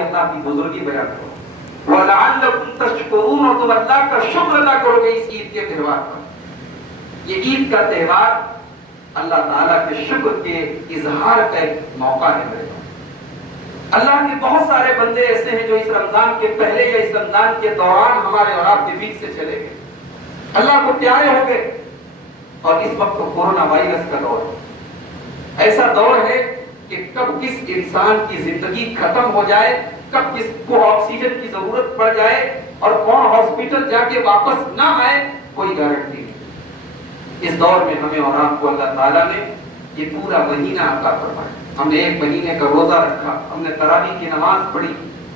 اللہ کی بزرگی بیان کرو وَلَعَلَّكُمْ تَشْكُرُونَ، اور تم اللہ کا شکر ادا کرو گے اس عید کے تہوار پر۔ یہ عید کا تہوار اللہ تعالیٰ کے شکر کے اظہار کا ایک موقع ہے میرے پاس۔ اللہ کے بہت سارے بندے ایسے ہیں جو اس رمضان کے پہلے یا اس رمضان کے دوران ہمارے اور آپ کے بیچ سے چلے گئے، اللہ کو پیارے ہو گئے، اور اس وقت کورونا وائرس کا دور ہے۔ ایسا دور ہے کہ کب کس انسان کی زندگی ختم ہو جائے، کب کس کو آکسیجن کی ضرورت پڑ جائے اور کون ہاسپٹل جا کے واپس نہ آئے، کوئی گارنٹی نہیں۔ اس دور میں ہمیں اور آپ کو اللہ تعالیٰ نے یہ پورا مہینہ عطا فرمایا۔ ہم نے ایک مہینے کا روزہ رکھا، ہم نے تراویح کی نماز پڑھی،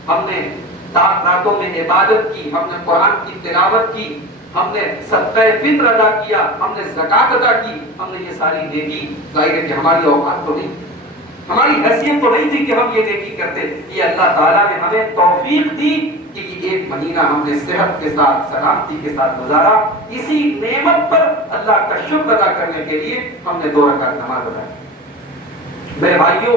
ہم نے راتوں میں عبادت کی، ہم نے قرآن کی تلاوت کی، ہم نے صدقہ فطر ادا کیا، ہم نے زکوٰۃ ادا کی، ہم نے یہ ساری نیکی، ظاہر ہے کہ ہماری اوقات تو نہیں تھی، ہماری حیثیت تو نہیں تھی کہ ہم یہ نیکی کرتے۔ یہ اللہ تعالیٰ نے ہمیں توفیق دی کہ یہ ایک مہینہ ہم نے صحت کے ساتھ، سلامتی کے ساتھ گزارا۔ اسی نعمت پر اللہ کا شکر ادا کرنے کے لیے ہم نے 2 رکعت نماز ادا کی۔ میرے بھائیوں،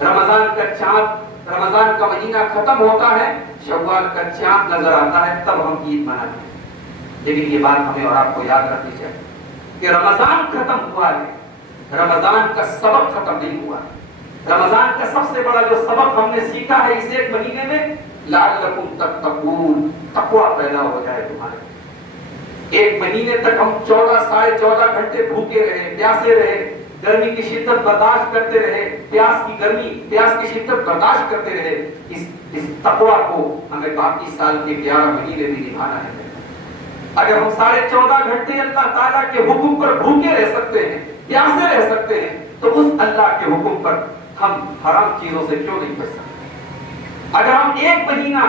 رمضان کا چاند، رمضان کا مہینہ ختم ہوتا ہے، شوال کا چاند نظر آتا ہے، تب ہم عید مناتے ہیں۔ لیکن یہ بات ہمیں اور آپ کو یاد رکھنی چاہیے کہ رمضان ختم ہوا ہے، رمضان کا سبق ختم نہیں ہوا ہے۔ رمضان کا سب سے بڑا جو سبق ہم نے سیکھا ہے اس ایک مہینے میں، لعلکم تتقون، تقویٰ پیدا ہو جائے تمہارے۔ ایک مہینے تک ہم 14 گھنٹے بھوکے رہے، پیاسے رہے، گرمی کی شدت برداشت کرتے رہے، پیاس کی شدت برداشت کرتے رہے۔ اس تقویٰ کو ہمیں باقی سال کے 11 مہینے بھی نبھانا ہے۔ اگر ہم 14.5 گھنٹے اللہ تعالیٰ کے حکم پر بھوکے رہ سکتے ہیں، پیاسے رہ سکتے ہیں، تو اس اللہ کے حکم پر ہم حرام چیزوں سے کیوں نہیں بچ سکتے؟ اگر ہم ایک مہینہ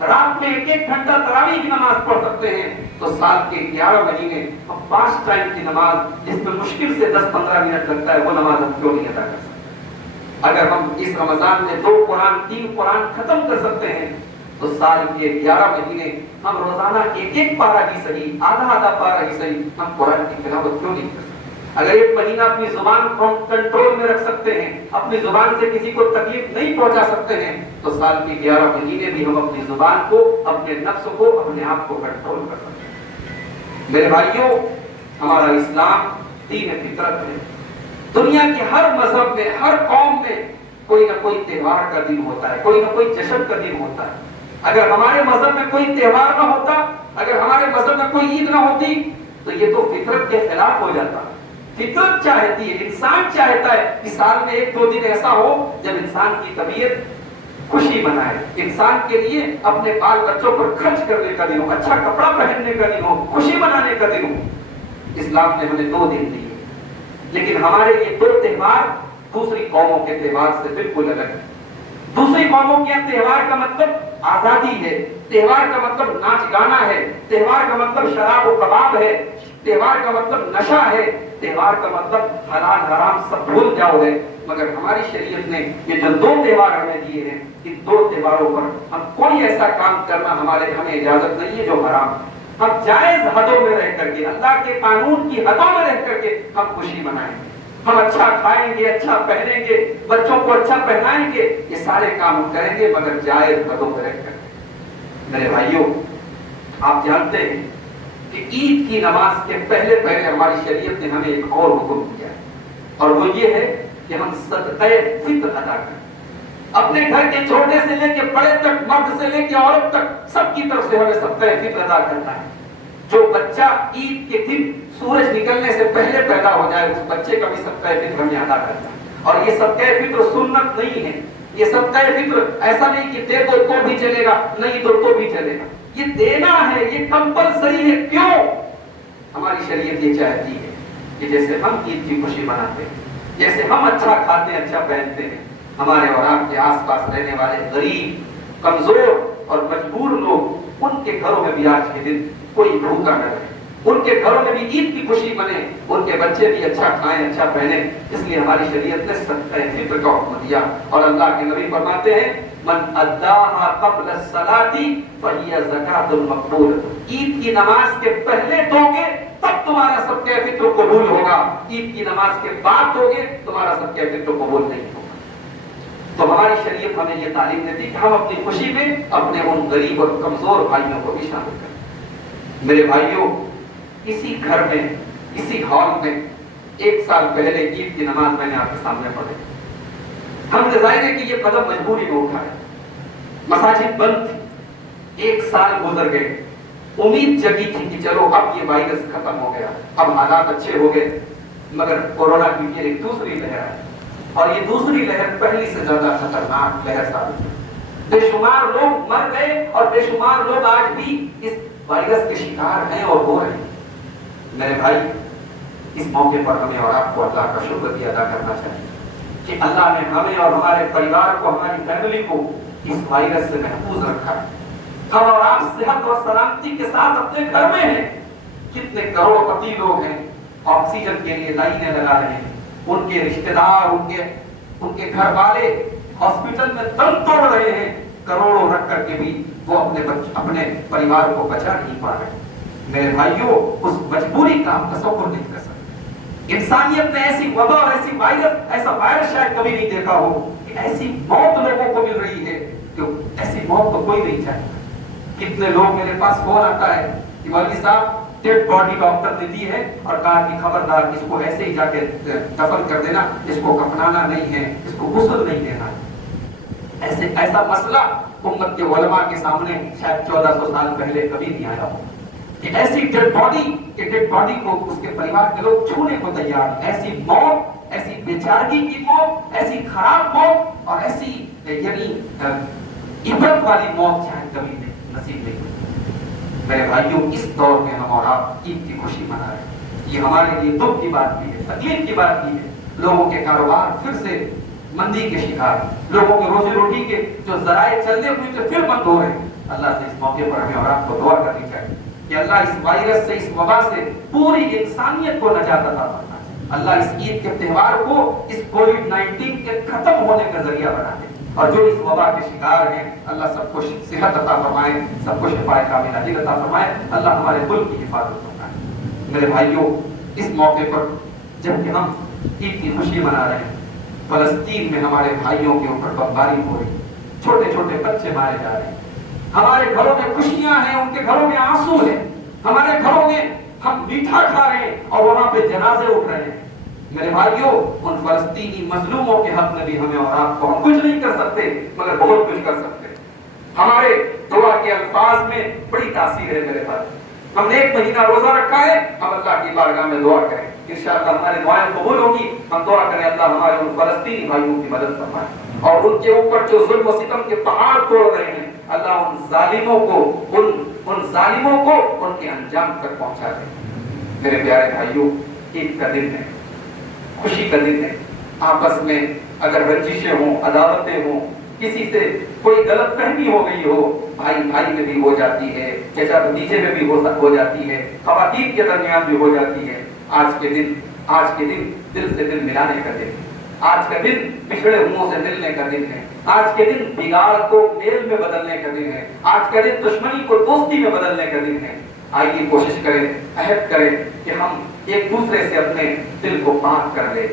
رات میں 1 گھنٹہ تراویح کی نماز پڑھ سکتے ہیں، تو سال کے 11 مہینے ہم 5 ٹائم کی نماز، جس میں مشکل سے 10-15 منٹ لگتا ہے، وہ نماز ہم کیوں نہیں ادا کر سکتے؟ اگر ہم اس رمضان میں 2 قرآن 3 قرآن ختم کر سکتے ہیں، تو سال کے 11 مہینے ہم روزانہ 1 پارہ ہی صحیح، آدھا پارہ ہی صحیح، ہم قرآن کی تلاوت کیوں نہیں کر سکتے؟ اگر ایک مہینہ اپنی زبان کو ہم کنٹرول میں رکھ سکتے ہیں، اپنی زبان سے کسی کو تکلیف نہیں پہنچا سکتے ہیں، تو سال کے 11 مہینے بھی ہم اپنی زبان کو، اپنے نفس کو، اپنے آپ کو کنٹرول کر سکتے ہیں۔ میرے بھائیوں، ہمارا اسلام دین فطرت ہے۔ دنیا کے ہر مذہب میں، ہر قوم میں کوئی نہ کوئی تہوار کا دن ہوتا ہے، کوئی نہ کوئی جشن کا دن ہوتا ہے۔ اگر ہمارے مذہب میں کوئی تہوار نہ ہوتا، اگر ہمارے مذہب میں کوئی عید نہ ہوتی، تو یہ تو فطرت کے خلاف ہو جاتا۔ فطرت چاہتی ہے، انسان چاہتا ہے کہ سال میں 1-2 دن ایسا ہو جب انسان کی طبیعت خوشی منائے، انسان کے لیے اپنے بال بچوں پر خرچ کرنے کا دن ہو، اچھا کپڑا پہننے کا دن ہو، خوشی منانے کا دن ہو۔ اسلام نے ہمیں 2 دن دیے، لیکن ہمارے یہ 2 تہوار دوسری قوموں کے تہوار سے بالکل الگ ہے۔ دوسری قوموں کے تہوار کا مطلب آزادی ہے، تہوار کا مطلب ناچ گانا ہے، تہوار کا مطلب شراب و کباب ہے، تہوار کا مطلب نشہ ہے، تہوار کا مطلب حلال حرام سب بھول جاؤ ہے۔ مگر ہماری شریعت نے یہ جو 2 تہوار ہمیں دیے ہیں، ان 2 تہواروں پر ہم کوئی ایسا کام کرنا ہمیں اجازت نہیں ہے جو حرام ہے۔ ہم جائز حدوں میں رہ کر کے، اللہ کے قانون کی حدوں میں رہ کر کے ہم خوشی منائیں گے، ہم اچھا کھائیں گے، اچھا پہنیں گے، بچوں کو اچھا پہنائیں گے، یہ سارے کام ہم کریں گے، مگر جائز حدوں میں رہ کر کے۔ میرے بھائیوں، آپ جانتے ہیں کہ عید کی نماز کے پہلے ہماری شریعت نے ہمیں ایک اور حکم دیا ہے، اور وہ یہ ہے کہ ہم صدقہ فطر ادا کریں۔ اپنے گھر کے چھوٹے سے لے کے بڑے تک، مرد سے لے کے عورت تک، سب کی طرف سے ہمیں صدقہ فطر ادا کرنا ہے۔ جو بچہ عید کے دن سورج نکلنے سے پہلے پیدا ہو جائے، اس بچے کا بھی صدقہ فطر ہمیں ادا کرنا ہے۔ اور یہ صدقہ فطر سنت نہیں ہے، یہ صدقہ فطر ایسا نہیں کہ دے دو تو بھی چلے گا، نہیں دو تو بھی چلے گا، یہ دینا ہے، یہ کمپلسری ہے۔ کیوں؟ ہماری شریعت یہ چاہتی ہے کہ جیسے ہم عید کی خوشی مناتے ہیں، جیسے ہم اچھا کھاتے ہیں، اچھا پہنتے ہیں، ہمارے اور آپ کے آس پاس رہنے والے غریب، کمزور اور مجبور لوگ، ان کے گھروں میں بھی آج کے دن کوئی بھوکا نہ رہے، ان کے گھروں میں بھی عید کی خوشی بنے، ان کے بچے بھی اچھا کھائیں، اچھا پہنیں۔ اس لیے ہماری شریعت نے صدقہ فطر کا حکم دیا، اور اللہ کے نبی فرماتے ہیں من اداها قبل الصلاۃ فهي زکات مقبولۃ۔ عید کی نماز کے پہلے دو گے تب تمہارا صدقہ فطر قبول ہوگا، عید کی نماز کے بعد دو گے تمہارا صدقہ فطر قبول نہیں ہوگا۔ تو ہماری شریعت ہمیں یہ تعلیم دیتی کہ ہم اپنی خوشی میں اپنے ان غریب اور کمزور بھائیوں کو بھی شامل کریں۔ میرے بھائیوں، اسی گھر میں، اسی ہال میں 1 سال پہلے عید کی نماز میں نے آپ کے سامنے پڑھی۔ ہم نے ظاہر ہے کہ یہ قدم مجبوری میں اٹھایا، مساجد بند تھی، 1 سال گزر گئے، امید جگی تھی کہ چلو اب یہ وائرس ختم ہو گیا، اب حالات اچھے ہو گئے، مگر کورونا کی پھر ایک دوسری لہر آئی، اور یہ دوسری لہر پہلی سے زیادہ خطرناک لہر ثابت ہوئی۔ بے شمار لوگ مر گئے اور بے شمار لوگ آج بھی اس وائرس کے شکار ہیں اور ہو رہے ہیں۔ میرے بھائی، اس موقع پر ہمیں اور آپ کو اللہ کا شکر ادا کرنا چاہیے کہ اللہ نے ہمیں اور ہمارے پریوار کو، ہماری فیملی کو اس وائرس سے محفوظ رکھا ہے۔ ہم اور آپ صحت اور سلامتی کے ساتھ اپنے گھر میں ہیں۔ کتنے کروڑ پتی لوگ ہیں آکسیجن کے لیے لائنیں لگا رہے ہیں، ان کے رشتہ دار، ان کے گھر والے ہاسپٹل میں دم توڑ رہے ہیں، کروڑوں رکھ کر کے بھی وہ اپنے پریوار کو بچا نہیں پا رہے۔ میرے بھائیوں، اس مجبوری کا ہم تصور نہیں کر سکتے۔ انسانیت نے ایسی وبا اور ایسا وائرس شاید کبھی نہیں دیکھا ہو کہ ایسی موت لوگوں کو مل رہی ہے کہ ایسی موت تو کوئی نہیں چاہتا۔ کتنے لوگ میرے پاس فون آتا ہے کہ مولوی صاحب ڈیڈ باڈی ڈاکٹر نے دی ہے اور کہا کہ خبردار اس کو ایسے ہی جا کے دفن کر دینا، اس کو کفنانا نہیں ہے، اس کو غسل نہیں دینا۔ ایسا مسئلہ امت کے علماء کے سامنے شاید 1400 سال پہلے کبھی نہیں آیا ہو کہ ایسی ڈیڈ باڈی کو اس کے پریوار کے لوگ چھونے کو تیار ہیں۔ ایسی موت، ایسی بیچارگی کی موت، ایسی خراب موت اور ایسی یعنی عبرت والی موت شاید کبھی نصیب نہیں ہوئی۔ میرے بھائیوں، اس دور میں ہم اور آپ عید کی خوشی منا رہے ہیں، یہ ہمارے لیے دکھ کی بات بھی ہے، تکلیف کی بات بھی ہے۔ لوگوں کے کاروبار پھر سے مندی کے شکار، لوگوں کے روزی روٹی کے جو ذرائع چلنے ہوئے تھے پھر بند ہو رہے ہیں۔ اللہ سے اس موقع پر ہمیں اور آپ کو دعا کرنی چاہیے کہ اللہ اس وائرس سے، اس وبا سے پوری انسانیت کو نجات عطا فرمائے۔ اللہ اس عید کے تہوار کو اس کووڈ-19 کے ختم ہونے کا ذریعہ بنا دے، اور جو اس وبا کے شکار ہیں اللہ سب کو صحت عطا فرمائے، سب کو شفاء کاملہ عاجل عطا فرمائے، اللہ ہمارے ملک کی حفاظت فرمائے۔ میرے بھائیوں، اس موقع پر جب کہ ہم عید کی خوشی منا رہے ہیں، فلسطین میں ہمارے بھائیوں کے اوپر بمباری ہو رہی، چھوٹے چھوٹے بچے مارے جا رہے ہیں، ہمارے گھروں میں خوشیاں ہیں، ان کے گھروں میں آنسو ہیں، ہمارے گھروں میں ہم میٹھا کھا رہے ہیں اور وہاں پہ جنازے اٹھ رہے ہیں۔ میرے بھائیوں، ان فلسطینی مظلوموں کے حق میں بھی ہمیں اور آپ کو، ہم کچھ نہیں کر سکتے مگر بہت کچھ کر سکتے۔ ہمارے دعا کے الفاظ میں بڑی تاثیر ہے میرے بھائی۔ ہم نے 1 مہینہ روزہ رکھا ہے، ہم اللہ کی بارگاہ میں دعا کریں، انشاءاللہ ہماری دعائیں قبول ہوگی۔ ہم دعا کریں اللہ ہمارے ان فلسطینی بھائیوں کی مدد فرمائے، اور ان کے اوپر جو ظلم و ستم کے پہاڑ توڑ رہے ہیں، اللہ ان ظالموں کو ان کے انجام تک پہنچا دے۔ میرے پیارے بھائیوں، عید کا دن ہے، خوشی کا دن ہے۔ آپس میں اگر رنجشیں ہوں، عداوتیں ہوں، کسی سے کوئی غلط فہمی ہو گئی ہو، بھائی بھائی میں بھی ہو جاتی ہے، چچا بھتیجے میں بھی ہو جاتی ہے، خواتین کے درمیان بھی ہو جاتی ہے۔ آج کے دن دل سے دل ملانے کا دن ہے۔ آج کا دن بچھڑے ہوئوں سے ملنے کا دن ہے۔ آج کے دن بگاڑ کو میل میں بدلنے کا دن ہے۔ آج کا دن دشمنی کو دوستی میں بدلنے کا دن ہے۔ آئیے کوشش کریں، عہد کریں کہ ہم ایک دوسرے سے اپنے دل کو پاک کر لیں۔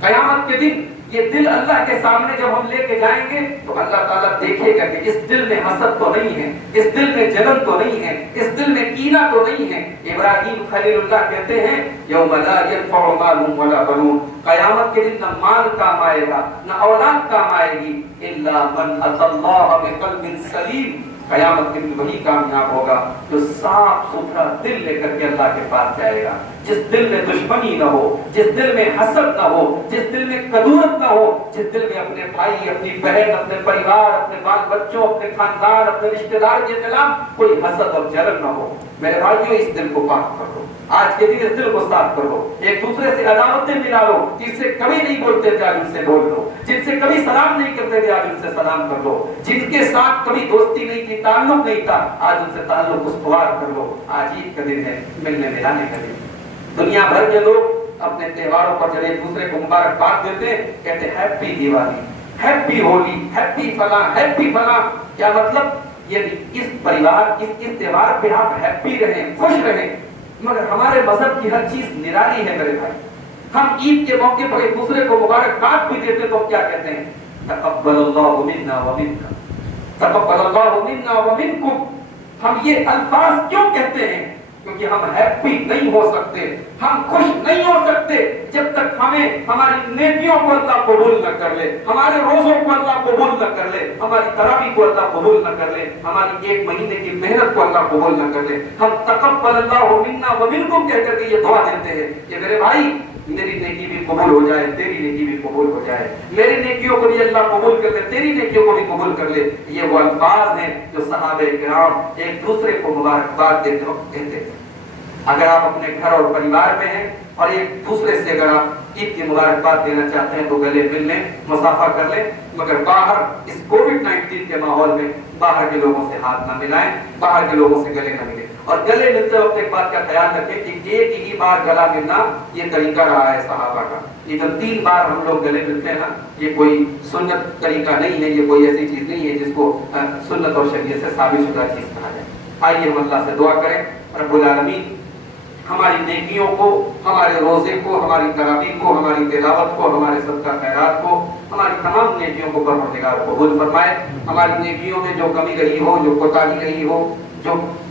قیامت کے دن یہ دل اللہ کے سامنے جب ہم لے کے جائیں گے تو اللہ تعالیٰ دیکھے گا کہ اس دل میں حسد تو نہیں ہے، اس دل میں جلن تو نہیں ہے، اس دل میں کینہ تو نہیں ہے۔ ابراہیم خلیل اللہ کہتے ہیں یوم لا ينفع مال ولا بنون، قیامت کے دن نہ مال کام آئے گا، نہ اولاد کام آئے گی، الا من اتى اللہ بقلب سلیم۔ قیامت کے دن وہی کامیاب ہوگا جو صاف ستھرا دل لے کر کے اللہ کے پاس جائے گا، جس دل میں دشمنی نہ ہو، جس دل میں حسد نہ ہو، جس دل میں کدورت نہ ہو، جس دل میں اپنے بھائی، اپنی بہن، اپنے پریوار، اپنے بال بچوں، اپنے خاندان، اپنے رشتہ دار کے خلاف کوئی حسد اور جلن نہ ہو۔ میرے بھائیوں، اس دل کو پاک کرو، آج کے دن اس دل کو صاف کرو، ایک دوسرے سے عداوتیں ملا لو، جن سے کبھی نہیں بولتے تھے آج ان سے بول لو، جن سے کبھی سلام نہیں کرتے تھے آج ان سے سلام کر لو، جن کے ساتھ کبھی دوستی نہیں تھی، تعلق نہیں تھا، آج ان سے تعلق استوار کر لو۔ آج عید کا دن ہے، ملنے ملانے کا دن۔ دنیا بھر کے لوگ اپنے تہواروں پر جب ایک دوسرے کو مبارکباد دیتے ہیں، کہتے ہیں happy Diwali, happy Holi, happy فلاں، ہیپی فلاں۔ کیا مطلب؟ یعنی اس تہوار پہ آپ ہیپی رہیں، خوش رہیں۔ مگر ہمارے مذہب کی ہر چیز نرالی ہے میرے بھائی۔ ہم عید کے موقع پر ایک دوسرے کو مبارکباد بھی دیتے تو کیا کہتے ہیں؟ تقبل اللہ منا ومنکم، تقبل اللہ منا ومنکم. ہم یہ الفاظ کیوں کہتے ہیں؟ کیونکہ ہم ہیپی نہیں ہو سکتے، ہم خوش نہیں ہو سکتے جب تک ہمیں ہماری نیکیوں کو اللہ قبول نہ کر لے، ہمارے روزوں کو اللہ قبول نہ کر لے، ہماری تراویح کو اللہ قبول نہ کر لے، ہماری ایک مہینے کی محنت کو اللہ قبول نہ کر لے. ہم تقبل اللہ منا ومنکم کہہ کر کے یہ دعا دیتے ہیں کہ میرے بھائی میری نیکی بھی قبول ہو جائے، تیری نیکی بھی قبول ہو جائے، میری نیکیوں کو بھی اللہ قبول کر لے، تیری نیکیوں کو بھی قبول کر لے. یہ وہ الفاظ ہیں جو صحابہ کرام ایک دوسرے کو مبارکباد دیتے وقت کہتے تھے. اگر آپ اپنے گھر اور پریوار میں ہیں اور ایک دوسرے سے اگر آپ عید کی مبارکباد دینا چاہتے ہیں تو گلے مل لیں، مصافحہ کر لیں، مگر باہر اس کووڈ-19 کے ماحول میں باہر کے لوگوں سے ہاتھ نہ ملائیں، باہر کے لوگوں سے گلے نہ ملیں. اور گلے ملتے وقت ایک بات کا خیال رکھیں کہ ایک ہی بار گلا ملنا یہ طریقہ رہا ہے صحابہ کا. یہ جو 3 بار ہم لوگ گلے ملتے ہیں نا، یہ کوئی سنت طریقہ نہیں ہے، یہ کوئی ایسی چیز نہیں ہے جس کو سنت اور شریعت سے ثابت شدہ چیز کہا جائے. آئیے ہم اللہ سے دعا کریں رب العالمین ہماری نیکیوں کو، ہمارے روزے کو، ہماری تراویح کو، ہماری تلاوت کو، ہمارے صدقہ خیرات کو، ہماری تمام نیکیوں کو پروردگار قبول فرمائے. ہماری نیکیوں میں جو کمی رہی ہو، جو کوتاہی رہی ہو،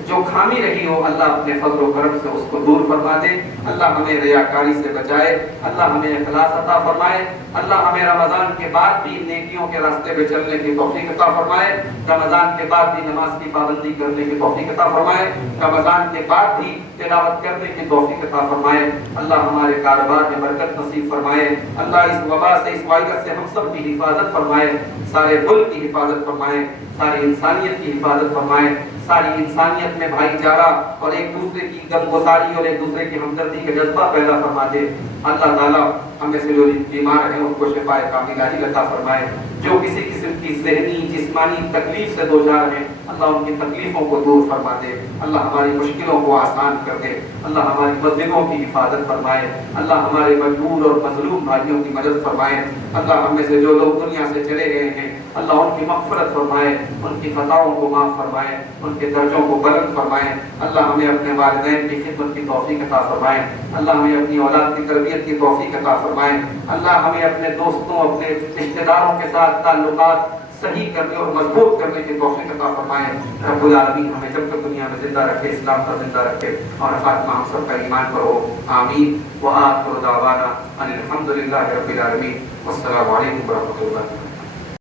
جو خامی رہی ہو، اللہ اپنے فضل و کرم سے اس کو دور فرما دے. اللہ ہمیں ریاکاری سے بچائے، اللہ ہمیں اخلاص عطا فرمائے. اللہ ہمیں رمضان کے بعد بھی نیکیوں کے راستے پہ چلنے کی توفیق عطا فرمائے. رمضان کے بعد بھی نماز کی پابندی کرنے کی توفیق عطا فرمائے. رمضان کے بعد بھی تلاوت کرنے کی توفیق عطا فرمائے. اللہ ہمارے کاروبار میں برکت نصیب فرمائے. اللہ اس وبا سے، اس وائرس سے ہم سب کی حفاظت فرمائے، سارے ملک کی حفاظت فرمائے، ساری انسانیت کی حفاظت فرمائے. ساری انسانیت میں بھائی چارہ اور ایک دوسرے کی غمگساری اور ایک دوسرے کی ہمدردی کا جذبہ پیدا فرما دے. اللہ تعالیٰ ہم میں سے جو بیمار ہیں ان کو شفاء کاملہ عاجل عطا فرمائے. جو کسی قسم کی ذہنی جسمانی تکلیف سے دوچار ہیں اللہ ان کی تکلیفوں کو دور فرما دے. اللہ ہماری مشکلوں کو آسان کر دے. اللہ ہماری مسجدوں کی حفاظت فرمائے. اللہ ہمارے مجبور اور مظلوم بھائیوں کی مدد فرمائے. اللہ ہم میں سے جو لوگ دنیا سے چلے گئے ہیں اللہ ان کی مغفرت فرمائے، ان کی خطاؤں کو معاف فرمائے، ان کے درجوں کو بلند فرمائے. اللہ ہمیں اپنے والدین کی خدمت کی توفیق عطا فرمائے. اللہ ہمیں اپنی اولاد کی تربیت کی توفیق عطا فرمائے. اللہ ہمیں اپنے دوستوں، اپنے رشتہ داروں کے ساتھ تعلقات صحیح کرنے اور مضبوط کرنے کی توفیق عطا فرمائے. رب العالمین ہمیں جب تک دنیا میں زندہ رکھے، اسلام پر زندہ رکھے اور خاتمہ ہم سب کا ایمان پر ہو. آمین. وآخر دعوانا ان الحمد للہ رب العالمین. والسلام علیکم ورحمۃ اللہ.